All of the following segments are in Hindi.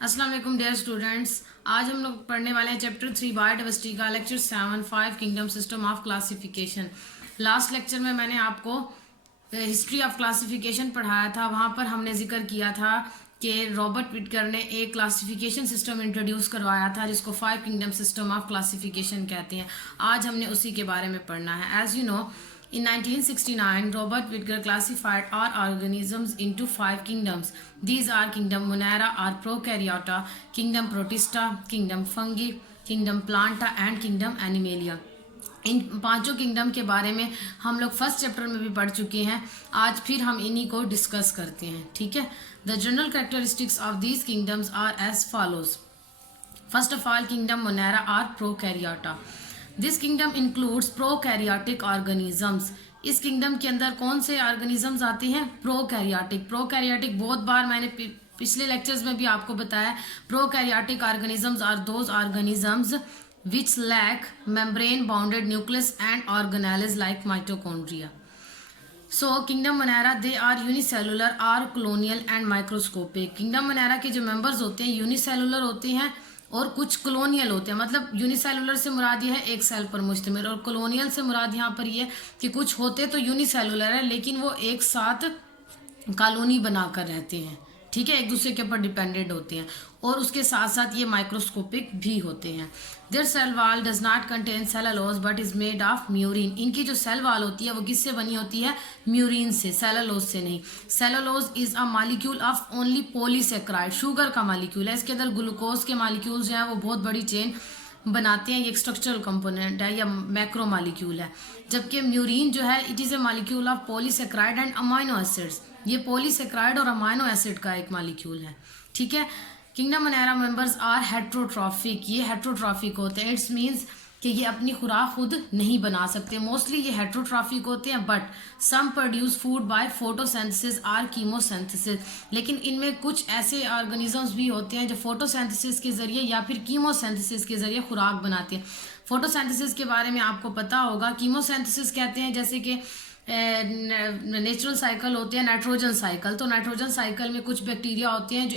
अस्सलाम वालेकुम डियर स्टूडेंट्स। आज हम लोग पढ़ने वाले हैं चैप्टर 3 बायोडाइवर्सिटी का lecture 7 5 kingdom system of classification. Last lecture में मैंने आपको हिस्ट्री ऑफ क्लासिफिकेशन पढ़ाया था। वहाँ पर हमने जिक्र किया था कि रॉबर्ट विटकर ने एक क्लासिफिकेशन सिस्टम इंट्रोड्यूस करवाया था जिसको 5 किंगडम सिस्टम ऑफ क्लासिफिकेशन कहते हैं। आज हमने उसी के बारे में पढ़ना है। As you know, in 1969, Robert Whittaker classified all organisms into 5 kingdoms. These are Kingdom Monera or Prokaryota, Kingdom Protista, Kingdom Fungi, Kingdom Planta and Kingdom Animalia. इन पांचों किंगडम के बारे में हम लोग फर्स्ट चैप्टर में भी पढ़ चुके हैं। आज फिर हम इन्हीं को डिस्कस करते हैं, ठीक है। The general characteristics of these kingdoms are as follows. First of all, kingdom Monera और Prokaryota. This kingdom includes prokaryotic organisms. इस किंगडम के अंदर कौन से ऑर्गेनिजम्स आते हैं? प्रोकैरियोटिक। प्रोकैरियोटिक बहुत बार मैंने पिछले लेक्चर्स में भी आपको बताया। Prokaryotic organisms are those organisms which lack membrane bounded nucleus and organelles like mitochondria. So kingdom monera, they are unicellular or colonial and microscopic. kingdom monera के जो members होते हैं यूनिसेलुलर होते हैं और कुछ कॉलोनियल होते हैं। मतलब यूनिसेलुलर से मुराद ये है एक सेल पर मुश्तमिल, और कॉलोनियल से मुराद यहाँ पर ये कि कुछ होते तो यूनिसेलुलर है लेकिन वो एक साथ कॉलोनी बनाकर रहते हैं, ठीक है, एक दूसरे के ऊपर डिपेंडेंट होते हैं, और उसके साथ साथ ये माइक्रोस्कोपिक भी होते हैं। Their cell wall does not contain cellulose but is made of murein. इनकी जो सेल वॉल होती है वो किससे बनी होती है? म्यूरिन से, सेलुलोज से नहीं। Cellulose is a molecule of only polysaccharide, sugar का मॉलिक्यूल है। इसके अंदर ग्लूकोज के मॉलिक्यूल्स जो हैं वो बहुत बड़ी चेन बनाते हैं। ये एक स्ट्रक्चरल कंपोनेंट है या मैक्रो मॉलिक्यूल है। जबकि म्यूरिन जो है it is a molecule of polysaccharide and amino acids. ये पॉलीसेक्राइड और अमाइनो एसिड का एक मॉलिक्यूल है, ठीक है। Kingdom Monera members are heterotrophic. ये हेट्रोट्रॉफिक होते हैं। इट्स मीन्स कि ये अपनी खुराक खुद नहीं बना सकते। मोस्टली ये हेट्रोट्रॉफिक होते हैं, but some produce food by photosynthesis और कीमोसिंथेसिस। लेकिन इनमें कुछ ऐसे ऑर्गेनिजम्स भी होते हैं जो फोटोसिंथेसिस के जरिए या फिर कीमोसिंथेसिस के जरिए खुराक बनाते हैं। फोटोसिंथेसिस के बारे में आपको पता होगा। कीमोसिंथेसिस कहते हैं जैसे कि नेचुरल साइकिल होते हैं, नाइट्रोजन साइकिल। तो नाइट्रोजन साइकिल में कुछ बैक्टीरिया होते हैं जो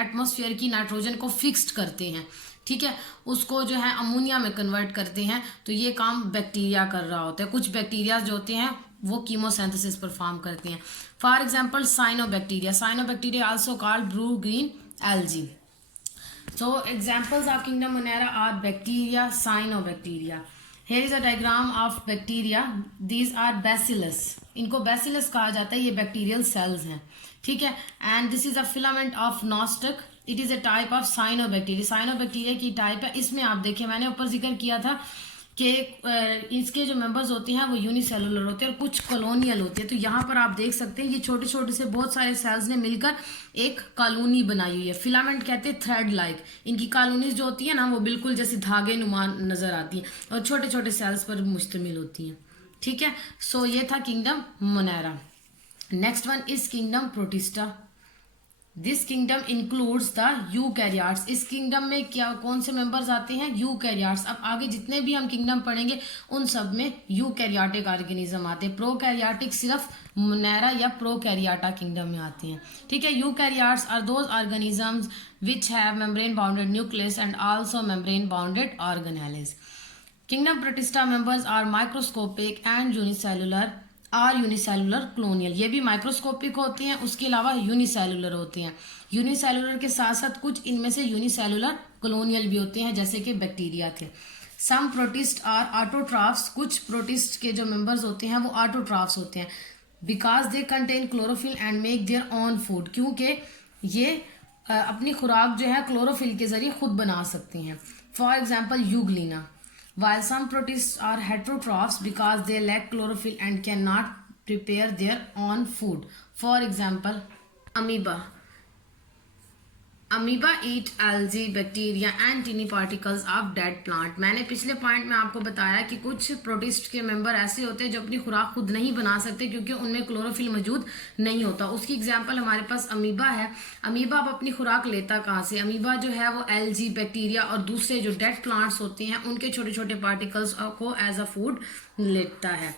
एटमॉस्फेयर की नाइट्रोजन को फिक्स्ड करते हैं, ठीक है, उसको जो है अमोनिया में कन्वर्ट करते हैं। तो ये काम बैक्टीरिया कर रहा होता है। कुछ बैक्टीरिया जो होते हैं वो कीमोसिंथेसिस परफॉर्म करते हैं। For example cyanobacteria. Cyanobacteria also called blue green algae. So examples of kingdom Monera are bacteria, cyanobacteria. Here is a diagram of bacteria. These are bacillus. इनको bacillus कहा जाता है। ये बैक्टीरियल सेल्स हैं, ठीक है। And this is a filament of Nostoc. It is a type of cyanobacteria. Cyanobacteria की टाइप है। इसमें आप देखिए मैंने ऊपर जिक्र किया था कि इसके जो मेंबर्स होते हैं वो यूनिसेलुलर होते हैं और कुछ कॉलोनियल होते हैं। तो यहाँ पर आप देख सकते हैं ये छोटे छोटे से बहुत सारे सेल्स ने मिलकर एक कॉलोनी बनाई हुई है। फिलामेंट कहते हैं थ्रेड लाइक। इनकी कॉलोनीज जो होती है ना वो बिल्कुल जैसे धागे नुमा नजर आती हैं और छोटे छोटे सेल्स पर मुश्तमिल होती हैं, ठीक है। सो ये था kingdom Monera. Next one is kingdom protista. This kingdom includes the eukaryotes. इस किंगडम में क्या कौन से मेंबर्स आते हैं? यूकैरियोट्स। अब आगे जितने भी हम किंगडम पढ़ेंगे उन सब में यूकैरियोटिक ऑर्गेनिज्म आते हैं। प्रोकैरियोटिक सिर्फ मोनेरा या प्रोकैरियोटा किंगडम में आते हैं, ठीक है। Eukaryotes are those organisms which have membrane bounded nucleus and also membrane bounded organelles. Kingdom Protista members are microscopic and unicellular और यूनिसेलुलर कॉलोनियल। ये भी माइक्रोस्कोपिक होते हैं, उसके अलावा यूनिसेलुलर होते हैं। यूनिसेलुलर के साथ साथ कुछ इनमें से यूनिसेलुलर कॉलोनियल भी होते हैं जैसे कि बैक्टीरिया थे। सम प्रोटिस्ट आर ऑटोट्राफ्स। कुछ प्रोटिस्ट के जो मेंबर्स होते हैं वो ऑटोट्राफ्स होते हैं because they contain chlorophyll and make their own food. क्योंकि ये अपनी खुराक जो है क्लोरोफिल के जरिए खुद बना सकते हैं। For example Euglena. While some protists are heterotrophs because they lack chlorophyll and cannot prepare their own food. For example, amoeba. Amoeba eat algae, bacteria and tiny particles of dead plant. मैंने पिछले पॉइंट में आपको बताया कि कुछ प्रोटिस्ट के मेंबर ऐसे होते हैं जो अपनी खुराक खुद नहीं बना सकते क्योंकि उनमें क्लोरोफिल मौजूद नहीं होता। उसकी एग्जांपल हमारे पास अमीबा है। अमीबा अब अपनी खुराक लेता कहाँ से? अमीबा जो है वो एल्गी, बैक्टीरिया और दूसरे जो डेड प्लांट्स होते हैं उनके छोटे छोटे पार्टिकल्स को एज अ फूड लेता है।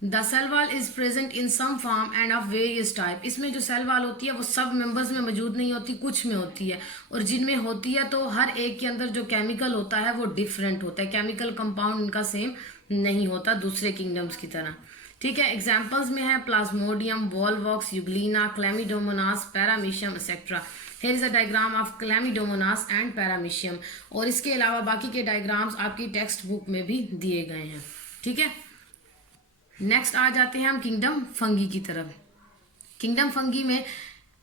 The cell wall is present in some form and of various type. इसमें जो सेल वॉल होती है वो सब मेंबर्स में मौजूद नहीं होती, कुछ में होती है, और जिनमें होती है तो हर एक के अंदर जो केमिकल होता है वो डिफरेंट होता है, केमिकल कंपाउंड इनका सेम नहीं होता दूसरे किंगडम्स की तरह। ठीक है, एग्जाम्पल्स में है Plasmodium, Volvox, Euglena, Chlamydomonas, Paramecium etcetera. Here is a diagram of Chlamydomonas and Paramecium, और इसके अलावा बाकी के डायग्राम्स आपकी टेक्स्ट बुक में भी दिए गए हैं। ठीक है, नेक्स्ट आ जाते हैं हम किंगडम फंगी की तरफ। किंगडम फंगी में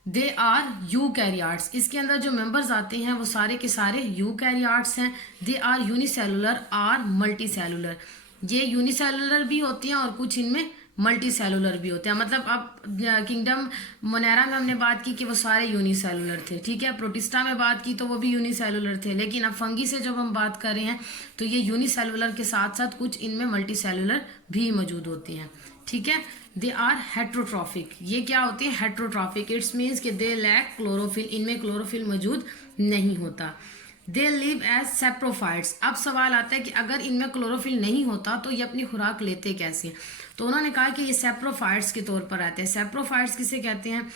दे आर यूकैरियोट्स, इसके अंदर जो मेंबर्स आते हैं वो सारे के सारे यूकैरियोट्स हैं। They are unicellular or multicellular, ये यूनिसेलुलर भी होती हैं और कुछ इनमें मल्टी सेलुलर भी होते हैं। मतलब अब किंगडम मोनेरा में हमने बात की कि वो सारे यूनिसेलुलर थे, ठीक है, प्रोटिस्टा में बात की तो वो भी यूनिसेलुलर थे, लेकिन अब फंगी से जब हम बात कर रहे हैं तो ये यूनिसेलुलर के साथ साथ कुछ इनमें मल्टी सेलुलर भी मौजूद होती हैं। ठीक है, दे आर हेट्रोट्रॉफिक, ये क्या होती है हेट्रोट्रॉफिक, इट्स मीन्स कि दे लैक क्लोरोफिल, इनमें क्लोरोफिल मौजूद नहीं होता। दे लिव एज सेप्रोफाइट्स, अब सवाल आता है कि अगर इनमें क्लोरोफिल नहीं होता तो ये अपनी खुराक लेते कैसे, तो उन्होंने कहा कि ये सेप्रोफाइट्स के तौर पर आते हैं। सेप्रोफाइट्स किसे कहते हैं,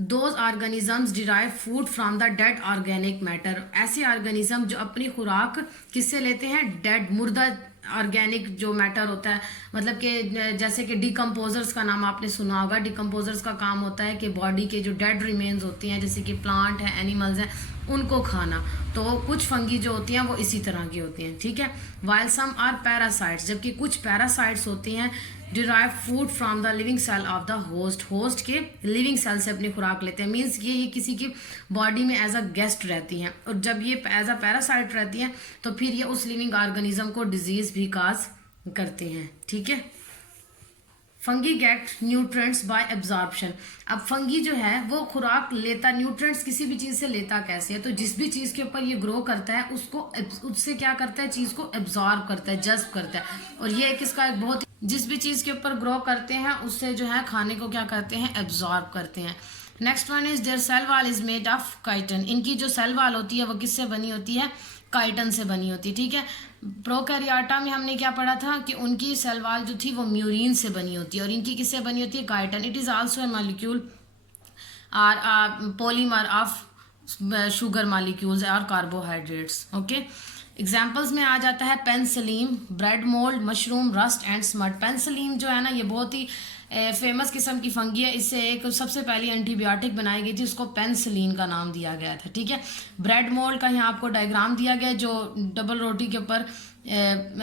those organisms derive food from the dead organic matter, ऐसे ऑर्गेनिज्म जो अपनी खुराक किससे लेते हैं, डेड मुर्दा ऑर्गेनिक जो मैटर होता है, मतलब कि जैसे कि डिकम्पोजर्स का नाम आपने सुना होगा। डिकम्पोजर्स का काम होता है कि बॉडी के जो डेड रिमेन्स होती हैं, जैसे कि प्लांट है, एनिमल्स हैं, उनको खाना। तो कुछ फंगी जो होती हैं वो इसी तरह की होती हैं। ठीक है, वाइल सम आर पैरासाइट्स, जबकि कुछ पैरासाइट्स होती हैं derive food from the living cell of the host, host के लिविंग सेल से अपनी खुराक लेते हैं। मीन्स ये किसी की बॉडी में एज अ गेस्ट रहती हैं, और जब ये एज अ पैरासाइट रहती हैं तो फिर ये उस लिविंग ऑर्गेनिज्म को डिजीज भी काज करते हैं। ठीक है, fungi get nutrients by absorption, अब फंगी जो है वो खुराक लेता, न्यूट्रेंट्स किसी भी चीज से लेता कैसे है, तो जिस भी चीज के ऊपर ये ग्रो करता है उसको उससे क्या करता है, चीज को एब्जॉर्ब करता है, जज्ब करता है। और ये किसका एक बहुत, जिस भी चीज के ऊपर ग्रो करते हैं उससे जो है खाने को क्या करते हैं, एब्जॉर्ब करते हैं। Next one is their cell wall is made of chitin, इनकी जो सेल वॉल होती है वो किससे बनी होती है, काइटन से बनी होती है। ठीक है, प्रोकैरियोटा में हमने क्या पढ़ा था कि उनकी सेल वॉल जो थी वो म्यूरिन से बनी होती है, और इनकी किससे बनी होती है, chitin. It is also a molecule or polymer of sugar molecules और कार्बोहाइड्रेट्स। ओके, एग्जाम्पल्स में आ जाता है penicillin, bread mould, mushroom, rust and smut. Penicillin जो है ना ये बहुत ही फेमस किस्म की फंगी है, इससे एक सबसे पहली एंटीबायोटिक बनाई गई थी, उसको पेंसिलीन का नाम दिया गया था। ठीक है, ब्रेड मोल्ड का यहाँ आपको डायग्राम दिया गया है, जो डबल रोटी के ऊपर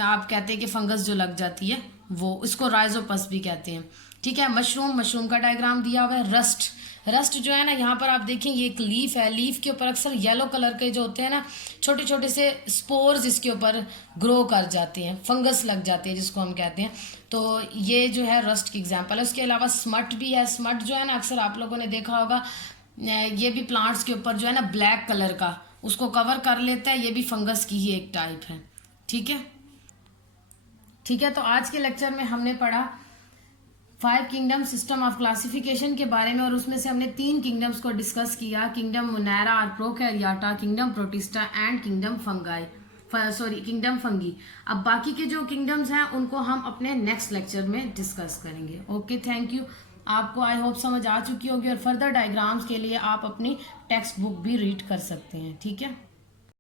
आप कहते हैं कि फंगस जो लग जाती है वो, इसको राइजोपस भी कहते हैं। ठीक है, मशरूम, मशरूम का डायग्राम दिया हुआ है। रस्ट, रस्ट जो है ना यहाँ पर आप देखें ये एक लीफ है, लीफ के ऊपर अक्सर येलो कलर के जो होते हैं ना छोटे छोटे से स्पोर्स इसके ऊपर ग्रो कर जाते हैं, फंगस लग जाती है जिसको हम कहते हैं। तो ये जो है रस्ट की एग्जांपल है। उसके अलावा स्मट भी है, स्मट जो है ना अक्सर आप लोगों ने देखा होगा, ये भी प्लांट्स के ऊपर जो है ना ब्लैक कलर का उसको कवर कर लेता है, ये भी फंगस की ही एक टाइप है। ठीक है, ठीक है, तो आज के लेक्चर में हमने पढ़ा 5 किंगडम सिस्टम ऑफ क्लासिफिकेशन के बारे में, और उसमें से हमने 3 किंगडम्स को डिस्कस किया, किंगडम मोनेरा और Prokaryota, kingdom Protista and kingdom fungi, kingdom fungi. अब बाकी के जो किंगडम्स हैं उनको हम अपने नेक्स्ट लेक्चर में डिस्कस करेंगे। Okay, thank you. आपको आई होप समझ आ चुकी होगी, और फर्दर डायग्राम्स के लिए आप अपनी टेक्स्ट बुक भी रीड कर सकते हैं। ठीक है।